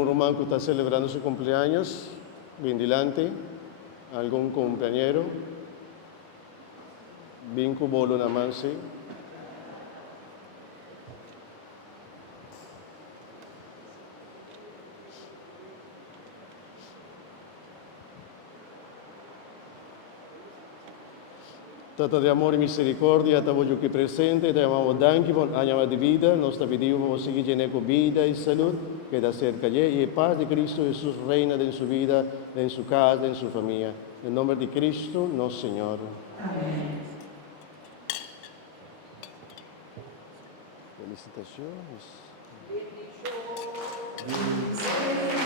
Un romano que está celebrando su cumpleaños, bien delante, algún compañero, bien cubolo naman si. Tata de amor y misericordia, te voglio aquí presente, te amamos danki por años de vida, nos te pedimos por seguir lleno con vida y salud, que da cerca y paz de Cristo Jesús reina en su vida, en su casa, en su familia. En nombre de Cristo, nuestro Señor. Amén. Felicitaciones. Bendiciones.